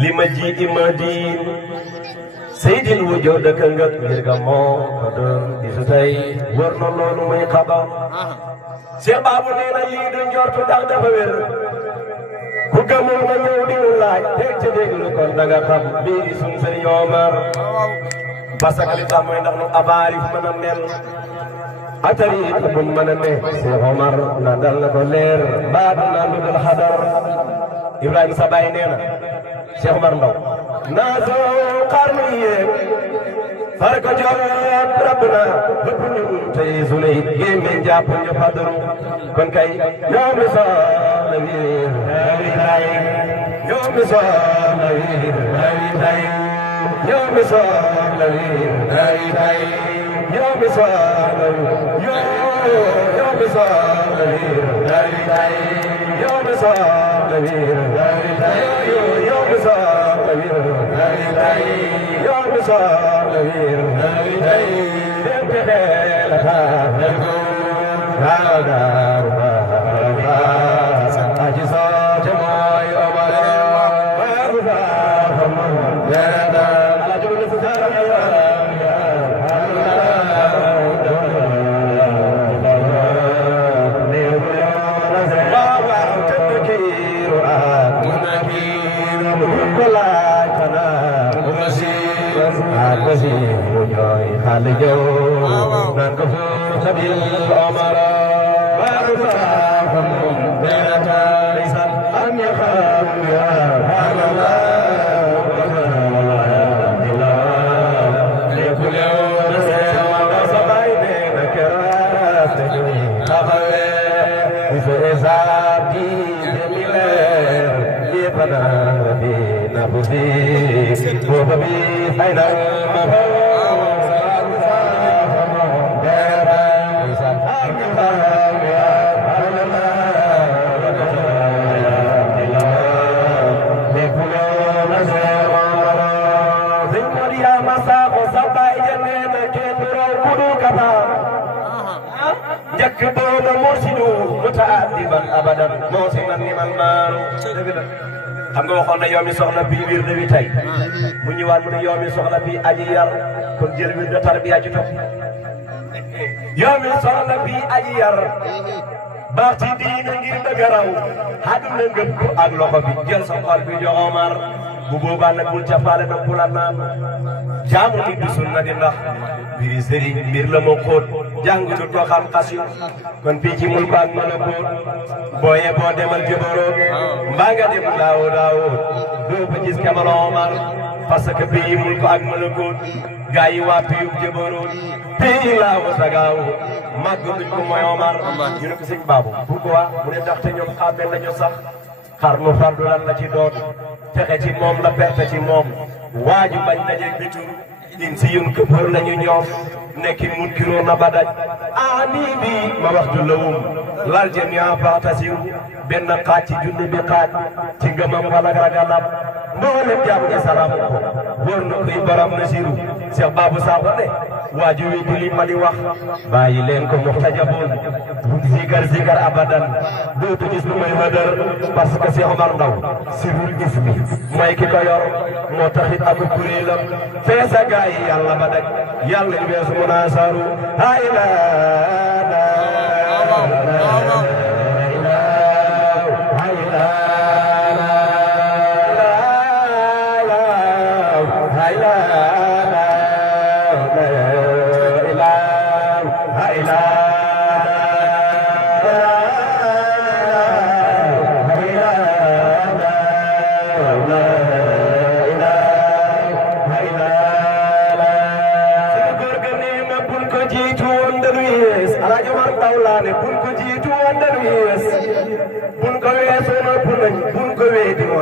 lima ji imadin seydil wujud këngët ngir ga moo ko doon bisu tey wër na loolu muy xabar Cheikh Babou nee na lii du njortu ndax dafa wér ku gëmul nga ñëw di lu laaj teg ca déglu kon da nga xam bii di suñ sëriñ Omar parce que li tax mooy ndax nu abaarif mën a mel atari it bu mën a ne Cheikh Omar na dal na ko leer baat na lu dul xadar Ibrahima sa baay nee na Cheikh Omar Ndaw naasoo xarnu yéeg far ko jox rabbuna bëpp ñu tey su ne it gémmiñ jàpp ñu xadaru kon kay yow mi soxla wiir dawi tay yow mi soxla wiir dawi tay yow mi soxla wiir dawi tay yow mi soxla yow mi soxla wiir dawi tay yow mi soxla wiir dawi tay yow mi soxla wiir dawi tay yow mi soxla wiir dawi tay dem te la ta ko raadar ba aji so te moy omare ba ba ya ala julu su sara ya Halijo, nangko sabil omara, barufahum benata lisan anyakam ya halala, dila, lekulyo nasewa sabai nekerat tekuni kafe, isezati demiler, lipada di nabusi, bobabi haidar mahal. الكرام njëkk booba mursidu mutaaddiban abadan moosiman ni man maaru xam nga waxoon na yow mi soxla bii wir de wi tey bu ñëwaat mu ne yow mi soxla bii aji yar kon jël wir de tarbiya ci topp yow mi soxla bii aji yar baax ci diina ngir bëgg a raw àdduna ngëm ko ak loxo bi jël sa xol bi jox Omar bu boobaa nag bul cafaale nag bu la naan jaamu nit du sunna di ndax mbiri sëriñ mbir la moo xóot jàngutul ko xam xasi kon fii ci mul ko ak malakoot booyee boo demal jëbaroot mbaa nga dem daawo doo fa gis Kamal Omar parce que fii mul ko ak malakoot gaa yi waa piyub jëbaroot fii laawo sagaawo màgg duñ ko mooy Omar ñu ne ko sëñ Baabu pourquoi mu ne ndaxte ñoom xàmmee nañu sax xar mu fardu lan la ci doon texe ci moom la perte ci moom waaju bañ dajeeg bitu in si yun këppër lañu ñoom nekki munkiroo na ba daj nii bi ma waxtu lawum lal jamia faatasiru benn xaaj ci junni bi xaaj ci ngëmam wala ragalam mboolem jaamu ñi salamu ko wóor na koy borom na siru Cheikh Babou Sakho ne waaju wi du li ma di wax bàyyi leen ko muxtajaboon zikar abadan dootu gis lu may hadar parce que Cheikh Omar Ndaw sirul ismi mooy ki ko yor moo taxit ak kuréelam feesa gaa yi yàlla ba daj yàlla ñu weesu munaasaru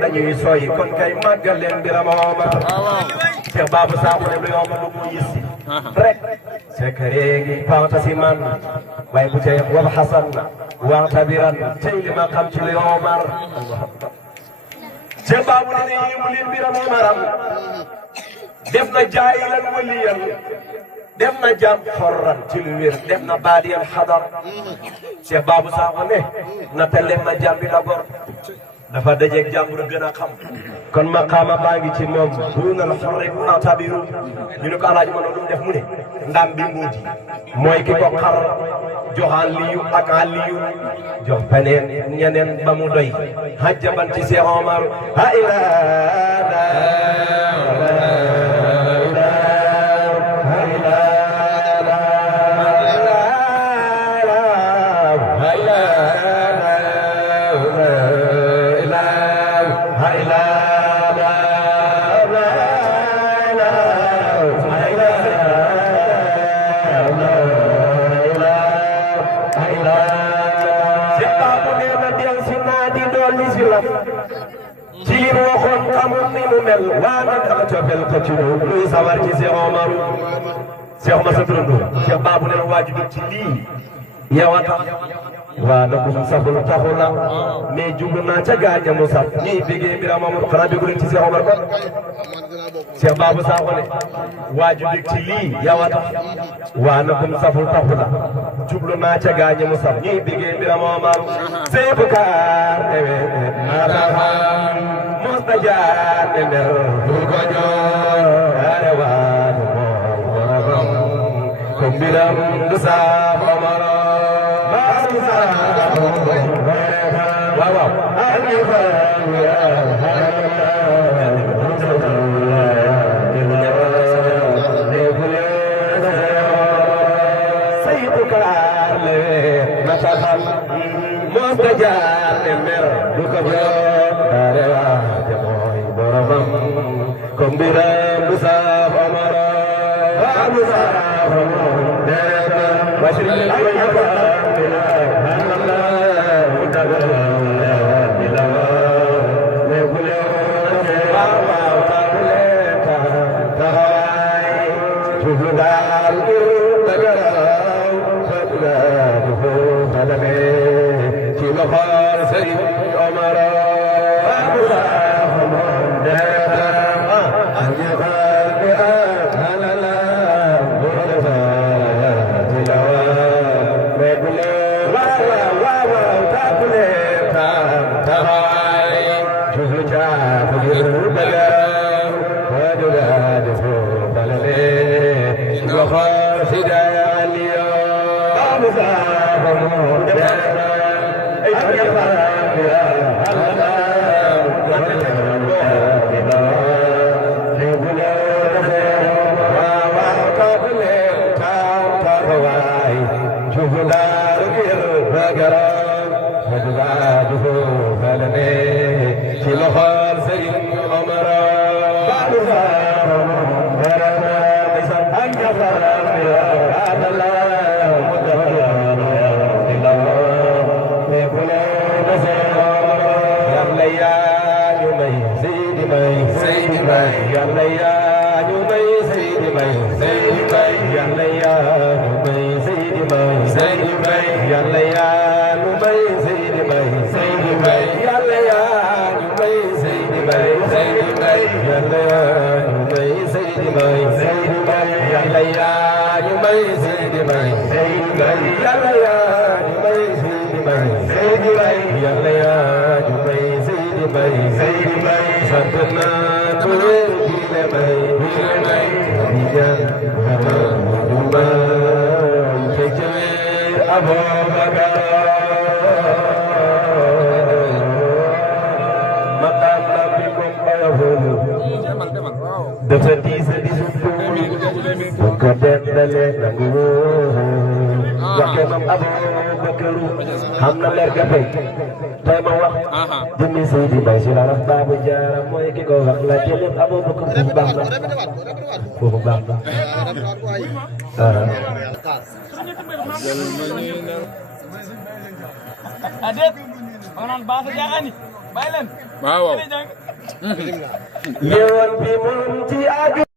dañuy soy kon kay màggal leen Birama Omar Cheikh Babou Sakho ne lu yomb lu mu yissi rek sekare ngi pawta si man way bu tey wal hasan wa tabiran tey li ma xam ci lu Omar Cheikh Babou ne yimu leen Birama Omar def na jaayilan waliyan def na jam xorran ci lu wér def na baadiyan xadar Cheikh Babou Sakho ne na tellem na jam bi d'abord dafa dajeeg jàmbur gën a xam kon maqaama baa ngi ci moom bunal xorre bu na tabiru ñu ne ko alaaji ma noonu def mu ne ndam bi mbuuti mooy ki ko xar joxaan liyu ak aliyu jox beneen ñeneen ba mu doy hajjaban ci Cheikh Omar ha ilaa waana dama coppel ko ci luy sawar ci Cheikh Omar Cheikh Omar sa turando Cheikh Babou ne la waaju dug ci lii yow a tax waa na kum saful taxula mais jublu naa ca gaaña mu saf ñii bégee Birama Omar xanaa bégu leen ci Cheikh Omar kon Cheikh Babou Sakho ne waaju dug ci lii yow a tax waa na kum saful taxula jublu naa ca gaaña mu saf ñii bégee Birama Omar seebu kaar ewe ataxam mustajab ender du ko joor are waat moom warabam ko mbiram du saaf Omar baas du saaf waaw waaw ani saytu kalaar le nataxam mustajab ender du ko joor are waat kombiram du saaf Omar du saaf Omar bashir Adit, orang bahasa jangan nih, bailen. Wow. Yewan bi mun ci aju